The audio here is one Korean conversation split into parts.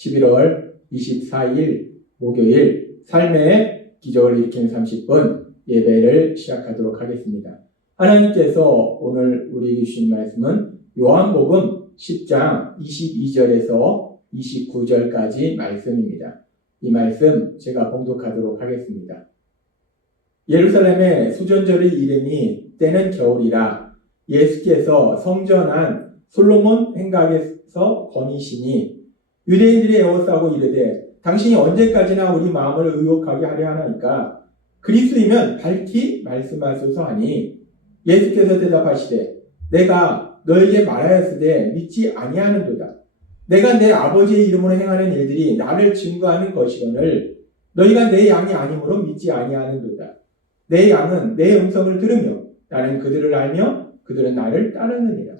11월 24일 목요일 삶의 기적을 일으키는 30분 예배를 시작하도록 하겠습니다. 하나님께서 오늘 우리에게 주신 말씀은 요한복음 10장 22절에서 29절까지 말씀입니다. 이 말씀 제가 봉독하도록 하겠습니다. 예루살렘의 수전절의 이름이 때는 겨울이라 예수께서 성전 안 솔로몬 행각에서 거니시니 유대인들이 에워싸고 이르되 당신이 언제까지나 우리 마음을 의혹하게 하려 하나이까 그리스도이면 밝히 말씀하소서 하니 예수께서 대답하시되 내가 너에게 말하였으되 믿지 아니하는도다. 내가 내 아버지의 이름으로 행하는 일들이 나를 증거하는 것이거늘 너희가 내 양이 아니므로 믿지 아니하는도다. 내 양은 내 음성을 들으며 나는 그들을 알며 그들은 나를 따르느니라.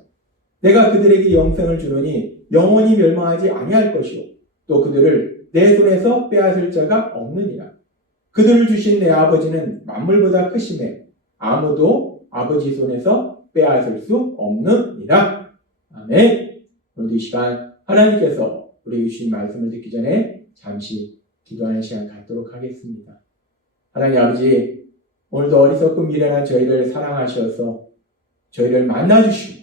내가 그들에게 영생을 주노니 영원히 멸망하지 아니할 것이요 또 그들을 내 손에서 빼앗을 자가 없느니라. 그들을 주신 내 아버지는 만물보다 크심에 아무도 아버지 손에서 빼앗을 수 없느니라. 아멘. 오늘도 이 시간 하나님께서 우리에게 주신 말씀을 듣기 전에 잠시 기도하는 시간 갖도록 하겠습니다. 하나님 아버지, 오늘도 어리석고 미련한 저희를 사랑하셔서 저희를 만나주시고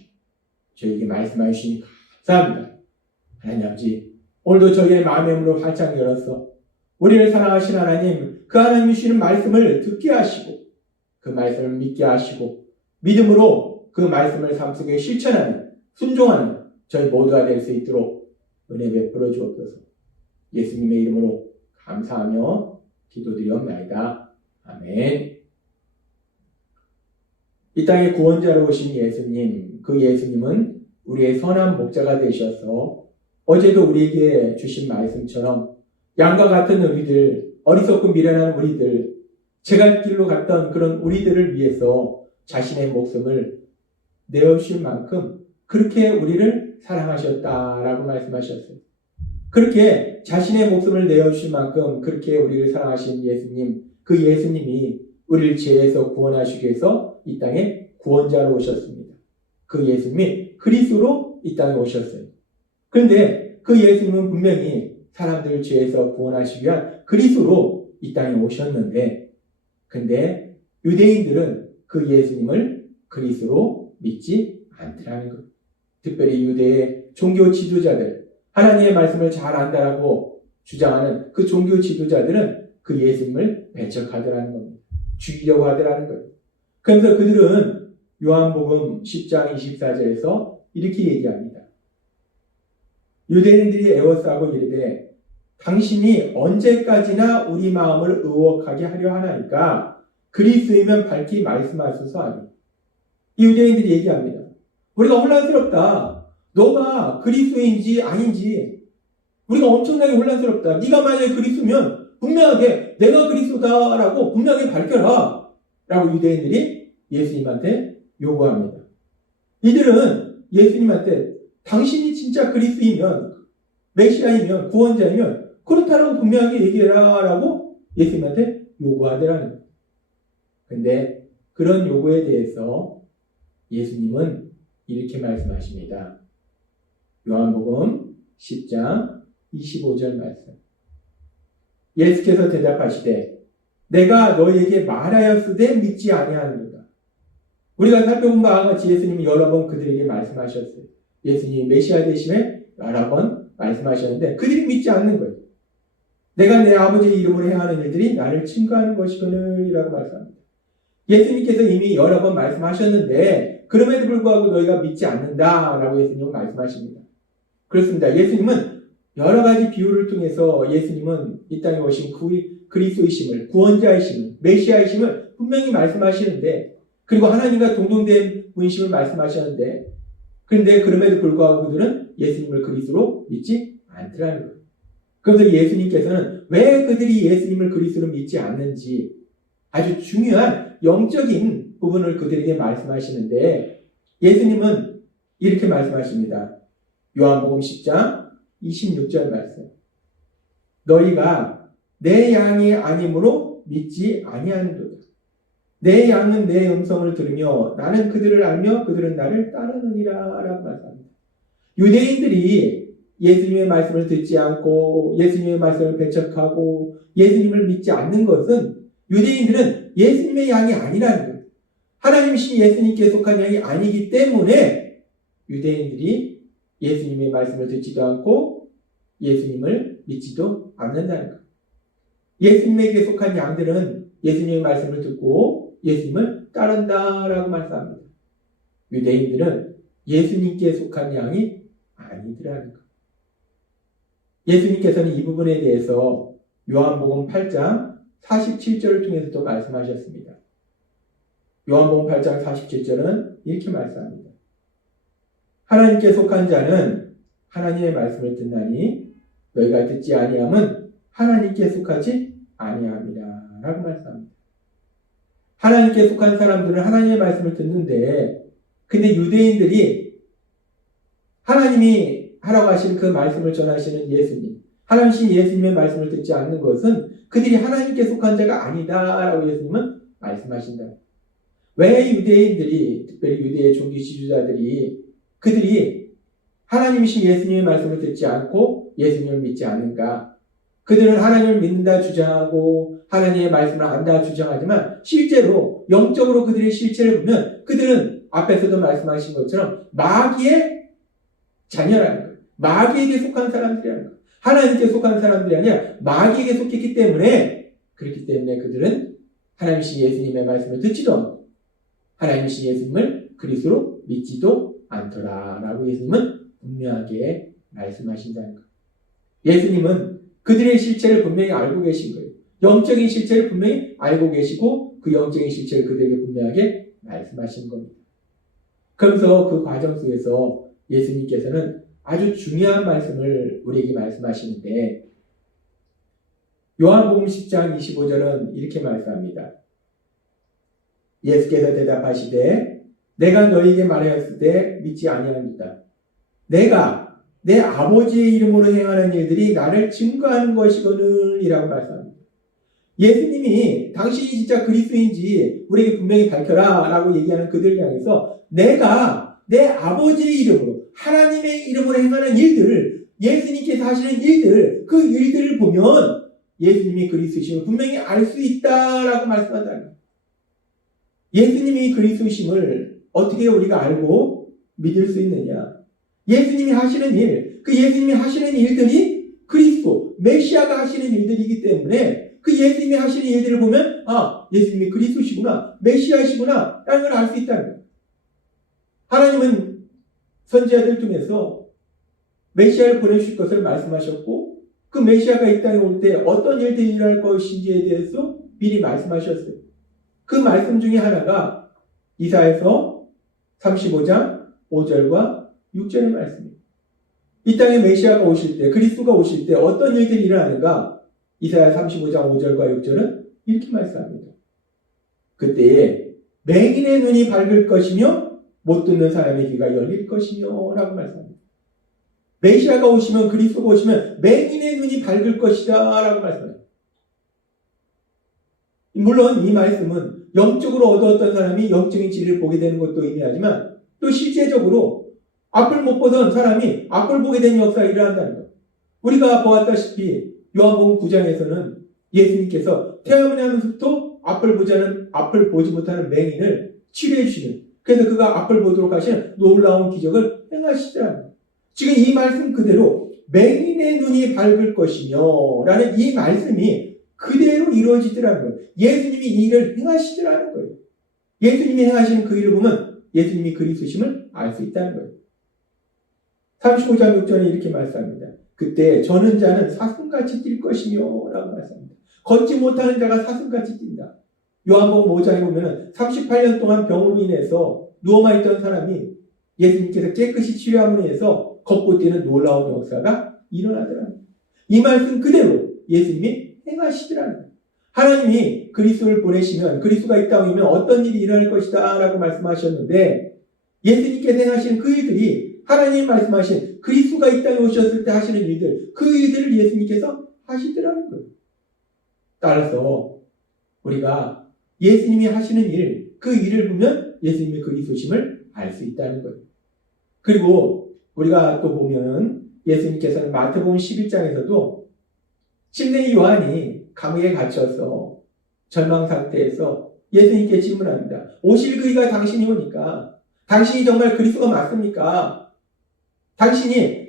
저희에게 말씀해 주시니 감사합니다. 하나님 아버지, 오늘도 저희의 마음의 문을 활짝 열어서 우리를 사랑하신 하나님, 그 하나님이 주시는 말씀을 듣게 하시고 그 말씀을 믿게 하시고 믿음으로 그 말씀을 삶 속에 실천하는 순종하는 저희 모두가 될 수 있도록 은혜 베풀어 주옵소서. 예수님의 이름으로 감사하며 기도드리옵나이다. 아멘. 이 땅에 구원자로 오신 예수님, 그 예수님은 우리의 선한 목자가 되셔서 어제도 우리에게 주신 말씀처럼 양과 같은 우리들, 어리석고 미련한 우리들, 제갈길로 갔던 그런 우리들을 위해서 자신의 목숨을 내어주실 만큼 그렇게 우리를 사랑하셨다라고 말씀하셨어요. 그렇게 자신의 목숨을 내어주실 만큼 그렇게 우리를 사랑하신 예수님, 그 예수님이 우리를 죄에서 구원하시기 위해서 이 땅에 구원자로 오셨습니다. 그 예수님이 그리스도로 이 땅에 오셨어요. 그런데 그 예수님은 분명히 사람들을 죄에서 구원하시기 위한 그리스도로 이 땅에 오셨는데, 근데 유대인들은 그 예수님을 그리스도로 믿지 않더라는 것. 특별히 유대의 종교 지도자들, 하나님의 말씀을 잘 안다라고 주장하는 그 종교 지도자들은 그 예수님을 배척하더라는 겁니다. 죽이려고 하더라는 거예요. 그래서 그들은 요한복음 10장 24절에서 이렇게 얘기합니다. 유대인들이 에워싸고 이르되 당신이 언제까지나 우리 마음을 의혹하게 하려 하나이까 그리스도이면 밝히 말씀하소서 하니. 이 유대인들이 얘기합니다. 우리가 혼란스럽다. 너가 그리스도인지 아닌지 우리가 엄청나게 혼란스럽다. 네가 만약에 그리스도면 분명하게 내가 그리스도다라고 분명하게 밝혀라 라고 유대인들이 예수님한테 요구합니다. 이들은 예수님한테 당신이 진짜 그리스도이면 메시아이면 구원자이면 그렇다라고 분명하게 얘기해라 라고 예수님한테 요구하더라는 거예요. 근데 그런 요구에 대해서 예수님은 이렇게 말씀하십니다. 요한복음 10장 25절 말씀. 예수께서 대답하시되 내가 너희에게 말하였으되 믿지 아니하는도다. 우리가 살펴본 바와 같이 예수님이 여러 번 그들에게 말씀하셨어요. 예수님이 메시아 되심에 여러 번 말씀하셨는데 그들이 믿지 않는 거예요. 내가 내 아버지의 이름으로 행하는 일들이 나를 증거하는 것이거늘이라고 말씀합니다. 예수님께서 이미 여러 번 말씀하셨는데 그럼에도 불구하고 너희가 믿지 않는다라고 예수님은 말씀하십니다. 그렇습니다. 예수님은 여러 가지 비유를 통해서 예수님은 이 땅에 오신 그리스도이심을, 구원자이심을, 메시아이심을 분명히 말씀하시는데, 그리고 하나님과 동등된 분이심을 말씀하셨는데, 그런데 그럼에도 불구하고 그들은 예수님을 그리스도로 믿지 않더라는 거예요. 그래서 예수님께서는 왜 그들이 예수님을 그리스도로 믿지 않는지 아주 중요한 영적인 부분을 그들에게 말씀하시는데, 예수님은 이렇게 말씀하십니다. 요한복음 10장 26절 말씀. 너희가 내 양이 아니므로 믿지 아니하는도다. 내 양은 내 음성을 들으며 나는 그들을 알며 그들은 나를 따르느니라 라고 말합니다. 유대인들이 예수님의 말씀을 듣지 않고 예수님의 말씀을 배척하고 예수님을 믿지 않는 것은 유대인들은 예수님의 양이 아니라는 거예요. 하나님이신 예수님께 속한 양이 아니기 때문에 유대인들이 예수님의 말씀을 듣지도 않고 예수님을 믿지도 않는다는 거예요. 예수님에게 속한 양들은 예수님의 말씀을 듣고 예수님을 따른다라고 말씀합니다. 유대인들은 예수님께 속한 양이 아니더라는 거예요. 예수님께서는 이 부분에 대해서 요한복음 8장 47절을 통해서도 말씀하셨습니다. 요한복음 8장 47절은 이렇게 말씀합니다. 하나님께 속한 자는 하나님의 말씀을 듣나니 너희가 듣지 아니함은 하나님께 속하지 아니함이라 라고 말씀합니다. 하나님께 속한 사람들은 하나님의 말씀을 듣는데 근데 유대인들이 하나님이 하라고 하신 그 말씀을 전하시는 예수님, 하나님이신 예수님의 말씀을 듣지 않는 것은 그들이 하나님께 속한 자가 아니다라고 예수님은 말씀하신다. 왜 유대인들이, 특별히 유대의 종교 지도자들이 그들이 하나님이신 예수님의 말씀을 듣지 않고 예수님을 믿지 않는가? 그들은 하나님을 믿는다 주장하고 하나님의 말씀을 안다 주장하지만 실제로 영적으로 그들의 실체를 보면 그들은 앞에서도 말씀하신 것처럼 마귀의 자녀라는 거예요. 마귀에게 속한 사람들이라는 거예요. 하나님께 속한 사람들이 아니라 마귀에게 속했기 때문에 그렇기 때문에 그들은 하나님이신 예수님의 말씀을 듣지도 않고 하나님이신 예수님을 그리스도로 믿지도 않더라라고 예수님은 분명하게 말씀하신다는 거예요. 예수님은 그들의 실체를 분명히 알고 계신 거예요. 영적인 실체를 분명히 알고 계시고 그 영적인 실체를 그들에게 분명하게 말씀하신 겁니다. 그러면서 그 과정 속에서 예수님께서는 아주 중요한 말씀을 우리에게 말씀하시는데 요한복음 10장 25절은 이렇게 말씀합니다. 예수께서 대답하시되 내가 너희에게 말하였을 때 믿지 아니합니다. 내가 내 아버지의 이름으로 행하는 일들이 나를 증거하는 것이거늘 이라고 말씀합니다. 예수님이 당신이 진짜 그리스도인지 우리에게 분명히 밝혀라 라고 얘기하는 그들을 향해서 내가 내 아버지의 이름으로 하나님의 이름으로 행하는 일들, 예수님께서 하시는 일들, 그 일들을 보면 예수님이 그리스도심을 분명히 알 수 있다라고 말씀한다는 거예요. 예수님이 그리스도심을 어떻게 우리가 알고 믿을 수 있느냐? 예수님이 하시는 일, 그 예수님이 하시는 일들이 그리스도, 메시아가 하시는 일들이기 때문에 그 예수님이 하시는 일들을 보면 예수님이 그리스도시구나, 메시아시구나 라는 걸 알 수 있다는 거예요. 하나님은 선지자들 중에서 메시아를 보내실 것을 말씀하셨고 그 메시아가 이 땅에 올 때 어떤 일들이 일어날 것인지에 대해서 미리 말씀하셨어요. 그 말씀 중에 하나가 이사야서 35장 5절과 6절의 말씀입니다. 이 땅에 메시아가 오실 때, 그리스도가 오실 때 어떤 일들이 일어나는가? 이사야 35장 5절과 6절은 이렇게 말씀합니다. 그때에 맹인의 눈이 밝을 것이며 못 듣는 사람의 귀가 열릴 것이며 라고 말씀합니다. 메시아가 오시면, 그리스도가 오시면 맹인의 눈이 밝을 것이다 라고 말씀합니다. 물론 이 말씀은 영적으로 얻어왔던 사람이 영적인 진리를 보게 되는 것도 의미하지만 또 실제적으로 앞을 못 보던 사람이 앞을 보게 되는 역사가 일어난다는 것. 우리가 보았다시피 요한복음 9장에서는 예수님께서 태어나면서부터 앞을 보지 못하는 맹인을 치료해 주시는, 그래서 그가 앞을 보도록 하시는 놀라운 기적을 행하시더라는 거예요. 지금 이 말씀 그대로 맹인의 눈이 밝을 것이며 라는 이 말씀이 그대로 이루어지더라는 거예요. 예수님이 이 일을 행하시더라는 거예요. 예수님이 행하시는 그 일을 보면 예수님이 그리스도심을 알 수 있다는 거예요. 35장 6절에 이렇게 말씀합니다. 그때 저는 자는 사슴같이 뛸 것이며 라고 말씀합니다. 걷지 못하는 자가 사슴같이 뛴다. 요한복음 5장에 보면 38년 동안 병으로 인해서 누워만 있던 사람이 예수님께서 깨끗이 치료함으로 인해서 걷고 뛰는 놀라운 역사가 일어나더라는 거예요. 이 말씀 그대로 예수님이 행하시더라는 거예요. 하나님이 그리스도를 보내시면, 그리스도가 이 땅에 오면 어떤 일이 일어날 것이다 라고 말씀하셨는데 예수님께서 행하시는 그 일들이 하나님이 말씀하신 그리스도가 이 땅에 오셨을 때 하시는 일들, 그 일들을 예수님께서 하시더라는 거예요. 따라서 우리가 예수님이 하시는 일, 그 일을 보면 예수님의 그리스도심을 알 수 있다는 거예요. 그리고 우리가 또 보면은 예수님께서는 마태복음 11장에서도 침례 요한이 감옥에 갇혀서 절망 상태에서 예수님께 질문합니다. 오실 그이가 당신이 오니까 당신이 정말 그리스도가 맞습니까? 당신이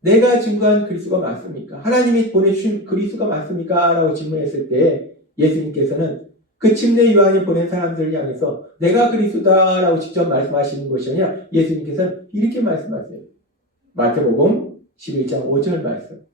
내가 증거한 그리스도가 맞습니까? 하나님이 보내주신 그리스도가 맞습니까? 라고 질문했을 때 예수님께서는 그 침례 요한이 보낸 사람들을 향해서 내가 그리스도다 라고 직접 말씀하시는 것이 아니라 예수님께서는 이렇게 말씀하세요. 마태복음 11장 5절 말씀.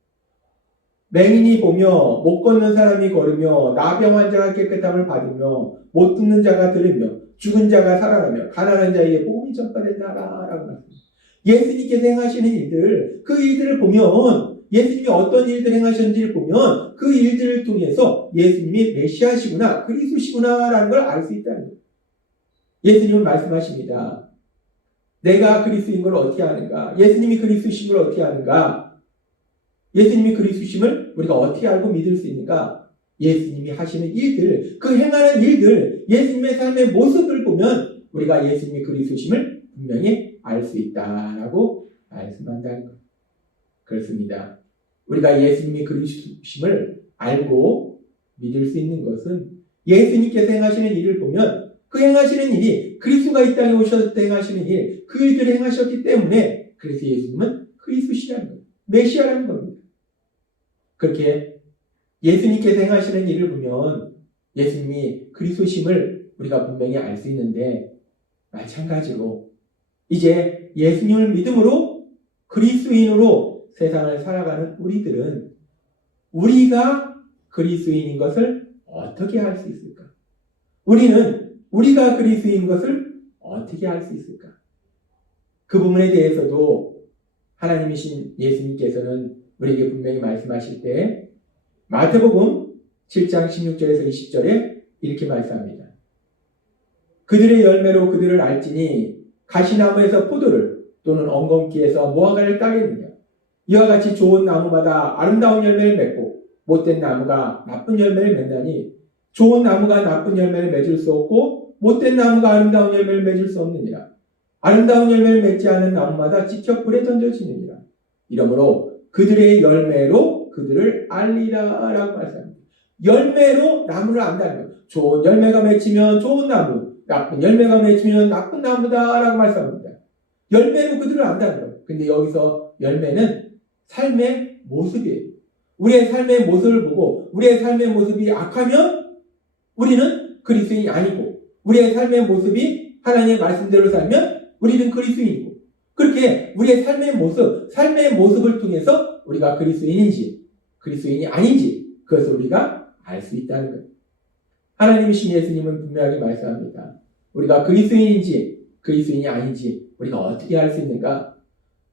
맹인이 보며 못 걷는 사람이 걸으며 나병 환자가 깨끗함을 받으며 못 듣는 자가 들으며 죽은 자가 살아나며 가난한 자에게 복음이 전파된다라고 말씀합니다. 예수님께서 행하시는 일들, 그 일들을 보면 예수님이 어떤 일들 행하셨는지를 보면 그 일들을 통해서 예수님이 메시아시구나, 그리스도시구나라는 걸 알 수 있다는 거예요. 예수님은 말씀하십니다. 내가 그리스도인 걸 어떻게 아는가? 예수님이 그리스도신 걸 어떻게 아는가? 예수님이 그리스도심을 우리가 어떻게 알고 믿을 수 있는가? 예수님이 하시는 일들, 그 행하는 일들, 예수님의 삶의 모습을 보면 우리가 예수님이 그리스도심을 분명히 알 수 있다라고 말씀한다는 것. 그렇습니다. 우리가 예수님이 그리스도심을 알고 믿을 수 있는 것은 예수님께서 행하시는 일을 보면 그 행하시는 일이 그리스도가 이 땅에 오셨을 때 행하시는 일, 그 일들을 행하셨기 때문에 그래서 예수님은 그리스도시라는 거예요. 메시아라는 겁니다. 그렇게 예수님께서 행하시는 일을 보면 예수님이 그리스도심을 우리가 분명히 알 수 있는데 마찬가지로 이제 예수님을 믿음으로 그리스도인으로 세상을 살아가는 우리들은 우리가 그리스도인인 것을 어떻게 알 수 있을까? 우리는 우리가 그리스도인 것을 어떻게 알 수 있을까? 그 부분에 대해서도 하나님이신 예수님께서는 우리에게 분명히 말씀하실 때 마태복음 7장 16절에서 20절에 이렇게 말씀합니다. 그들의 열매로 그들을 알지니 가시나무에서 포도를 또는 엉겅퀴에서 무화과를 따겠느냐. 이와 같이 좋은 나무마다 아름다운 열매를 맺고 못된 나무가 나쁜 열매를 맺나니 좋은 나무가 나쁜 열매를 맺을 수 없고 못된 나무가 아름다운 열매를 맺을 수 없느니라. 아름다운 열매를 맺지 않은 나무마다 찍혀 불에 던져지느니라. 이러므로 그들의 열매로 그들을 알리라 라고 말씀합니다. 열매로 나무를 안다는 거예요. 좋은 열매가 맺히면 좋은 나무, 나쁜 열매가 맺히면 나쁜 나무다 라고 말씀합니다. 열매로 그들을 안다는 거예요. 근데 여기서 열매는 삶의 모습이에요. 우리의 삶의 모습을 보고 우리의 삶의 모습이 악하면 우리는 그리스도인이 아니고 우리의 삶의 모습이 하나님의 말씀대로 살면 우리는 그리스도인이고 그렇게 우리의 삶의 모습을 통해서 우리가 그리스도인인지 그리스도인이 아닌지 그것을 우리가 알 수 있다는 거예요. 하나님이신 예수님은 분명하게 말씀합니다. 우리가 그리스도인인지 그리스도인이 아닌지 우리가 어떻게 알 수 있는가?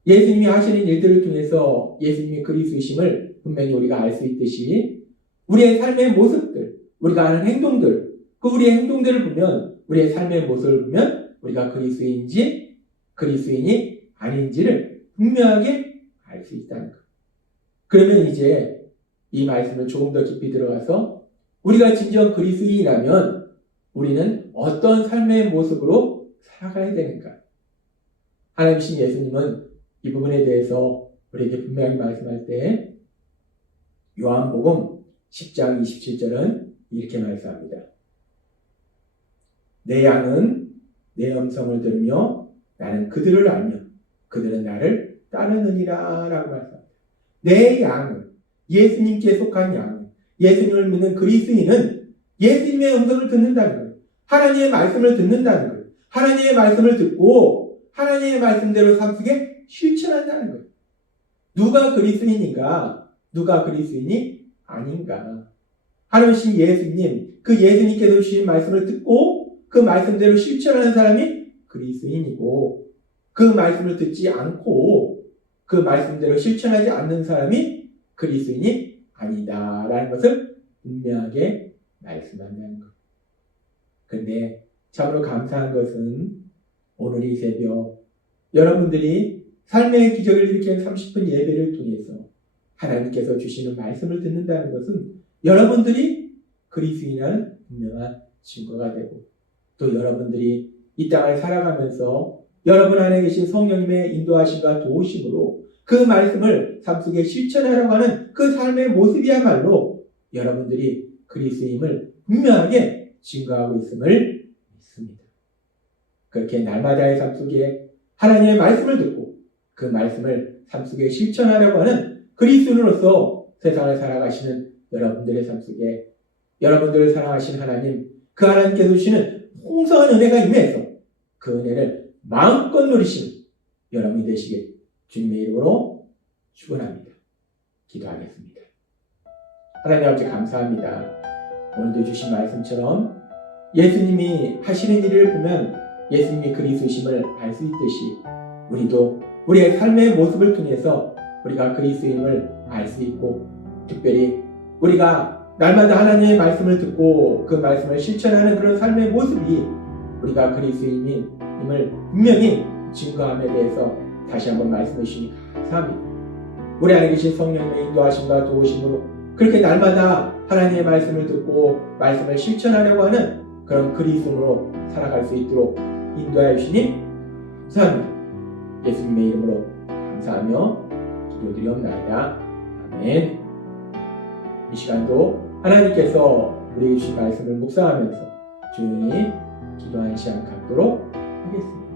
예수님이 하시는 일들을 통해서 예수님이 그리스도이심을 분명히 우리가 알 수 있듯이 우리의 삶의 모습들, 우리가 하는 행동들, 그 우리의 행동들을 보면 우리의 삶의 모습을 보면 우리가 그리스도인인지 그리스도인이 아닌지를 분명하게 알 수 있다는 것. 그러면 이제 이 말씀을 조금 더 깊이 들어가서 우리가 진정 그리스도인이라면 우리는 어떤 삶의 모습으로 살아가야 되는가? 하나님이신 예수님은 이 부분에 대해서 우리에게 분명히 말씀할 때 요한복음 10장 27절은 이렇게 말씀합니다. 내 양은 내 음성을 들으며 나는 그들을 알며 그들은 나를 따르느니라 라고 말씀합니다. 내 양은 예수님께 속한 양은 예수님을 믿는 그리스도인은 예수님의 음성을 듣는다는 거예요. 하나님의 말씀을 듣는다는 거예요. 하나님의 말씀을 듣고 하나님의 말씀대로 삶 속에 실천한다는 거예요. 누가 그리스도인인가? 누가 그리스도인이 아닌가? 하나님이신 예수님, 그 예수님께서 주신 말씀을 듣고 그 말씀대로 실천하는 사람이 그리스도인이고 그 말씀을 듣지 않고 그 말씀대로 실천하지 않는 사람이 그리스도인이 아니다라는 것을 분명하게 말씀한다는 것. 그런데 참으로 감사한 것은 오늘 이 새벽 여러분들이 삶의 기적을 일으키는 30분 예배를 통해서 하나님께서 주시는 말씀을 듣는다는 것은 여러분들이 그리스도인이라는 분명한 증거가 되고 또 여러분들이 이 땅을 살아가면서 여러분 안에 계신 성령님의 인도하심과 도우심으로 그 말씀을 삶 속에 실천하려고 하는 그 삶의 모습이야말로 여러분들이 그리스도임을 분명하게 증거하고 있음을 믿습니다. 그렇게 날마다의 삶 속에 하나님의 말씀을 듣고 그 말씀을 삶 속에 실천하려고 하는 그리스도인으로서 세상을 살아가시는 여러분들의 삶 속에 여러분들을 사랑하신 하나님, 그 하나님께서 주시는 풍성한 은혜가 임해서 그 은혜를 마음껏 누리시는 여러분이 되시길 주님의 이름으로 축원합니다. 기도하겠습니다. 하나님 아버지 감사합니다. 오늘도 주신 말씀처럼 예수님이 하시는 일을 보면 예수님이 그리스도심을 알 수 있듯이 우리도 우리의 삶의 모습을 통해서 우리가 그리스도임을 알 수 있고 특별히 우리가 날마다 하나님의 말씀을 듣고 그 말씀을 실천하는 그런 삶의 모습이 우리가 그리스도임을 분명히 증거함에 대해서 다시 한번 말씀해 주시니 감사합니다. 우리 안에 계신 성령의 인도하심과 도우심으로 그렇게 날마다 하나님의 말씀을 듣고 말씀을 실천하려고 하는 그런 그리스도로 살아갈 수 있도록 인도하여 주시니 감사합니다. 예수님의 이름으로 감사하며 기도드리옵나이다. 아멘. 이 시간도 하나님께서 우리에게 주신 말씀을 묵상하면서 조용히 기도하는 시간 갖도록 하겠습니다.